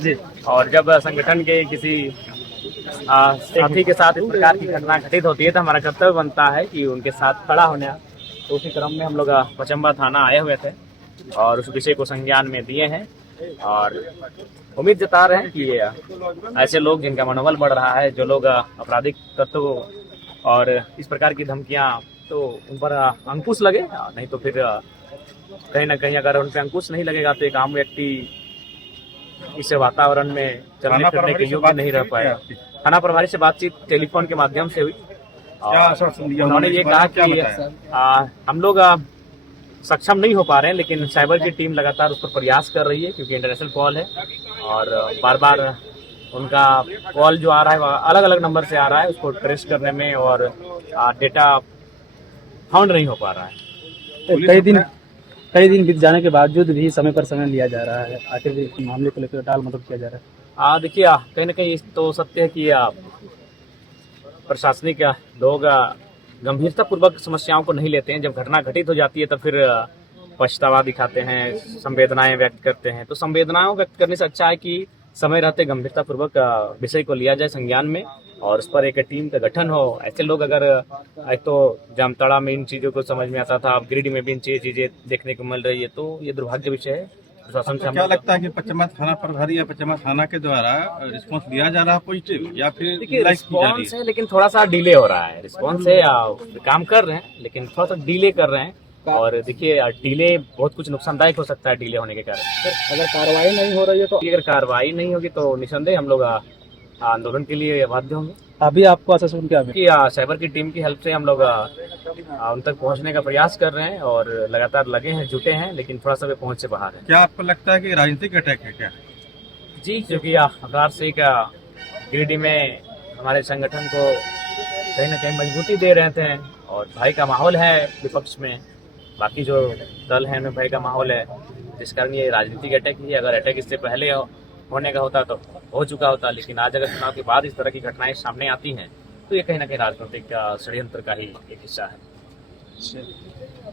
जी। और जब संगठन के किसी साथी के साथ इस प्रकार की घटना घटित होती है तो हमारा कर्तव्य बनता है कि उनके साथ खड़ा होना। तो उसी क्रम में हम लोग पचम्बा थाना आए हुए थे और उस विषय को संज्ञान में दिए हैं और उम्मीद जता रहे हैं कि ऐसे लोग जिनका मनोबल बढ़ रहा है, जो लोग आपराधिक तत्व और इस प्रकार की धमकियां, तो उन पर अंकुश लगे। नहीं तो फिर कहीं ना कहीं अगर उन पर अंकुश नहीं लगेगा तो एक आम व्यक्ति इस वातावरण में चलने फिरने के योग्य नहीं रह पाएगा। थाना प्रभारी से बातचीत टेलीफोन के माध्यम से हुई और उन्होंने ये कहा कि हम लोग सक्षम नहीं हो पा रहे हैं, लेकिन साइबर की टीम लगातार उस पर प्रयास कर रही है क्योंकि इंटरनेशनल कॉल है और बार बार उनका कॉल जो आ रहा है अलग अलग नंबर से आ रहा है, उसको ट्रेस करने में और डेटा फाउंड नहीं हो पा रहा है। कई दिन बीत जाने के बावजूद भी समय पर समय लिया जा रहा है, आखिर इस मामले को लेकर टाल मटोल किया जा रहा है। देखिए कहीं ना कहीं तो सत्य है कि प्रशासनिक लोग गंभीरता पूर्वक समस्याओं को नहीं लेते हैं। जब घटना घटित हो जाती है तो फिर पछतावा दिखाते हैं, संवेदनाएं व्यक्त करते हैं। तो संवेदनाओं व्यक्त करने से अच्छा है कि समय रहते गंभीरता पूर्वक विषय को लिया जाए संज्ञान में और उस पर एक टीम का गठन हो। ऐसे लोग अगर एक तो जामताड़ा में इन चीज़ों को समझ में आता था, अब गिरिडीह में भी इन चीज़ें देखने को मिल रही है, तो ये दुर्भाग्य विषय है। प्रशासन से क्या लगता है कि पचम्बा थाना प्रभारी या पचम्बा थाना के द्वारा रिस्पांस दिया जा रहा है पॉजिटिव या फिर देखिए रिस्पॉन्स है लेकिन थोड़ा सा डिले हो रहा है। रिस्पॉन्स है, काम कर रहे हैं लेकिन थोड़ा सा डिले कर रहे हैं और देखिए डिले बहुत कुछ नुकसानदायक हो सकता है डिले होने के कारण। अगर कार्रवाई नहीं हो रही है तो अगर कार्रवाई नहीं होगी तो निसंदेह हम लोग आंदोलन के लिए बाध्य होंगे। अभी आपको आश्वासन क्या कि साइबर की टीम की हेल्प से हम लोग उन तक पहुंचने का प्रयास कर रहे हैं और लगातार लगे हैं, जुटे हैं, लेकिन थोड़ा सा वे पहुंच से बाहर है। क्या आपको लगता है कि राजनीतिक अटैक है क्या? जी, क्योंकि अपराध से गिरिडीह में हमारे संगठन को कहीं ना कहीं मजबूती दे रहे थे और भय का माहौल है विपक्ष में, बाकी जो दल है उनमें भय का माहौल है, जिस कारण ये राजनीतिक अटैक ही है। अगर अटैक इससे पहले होने का होता तो हो चुका होता, लेकिन आज अगर चुनाव के बाद इस तरह की घटनाएं सामने आती हैं तो ये कहीं ना कहीं राजनीतिक षड्यंत्र का ही एक हिस्सा है।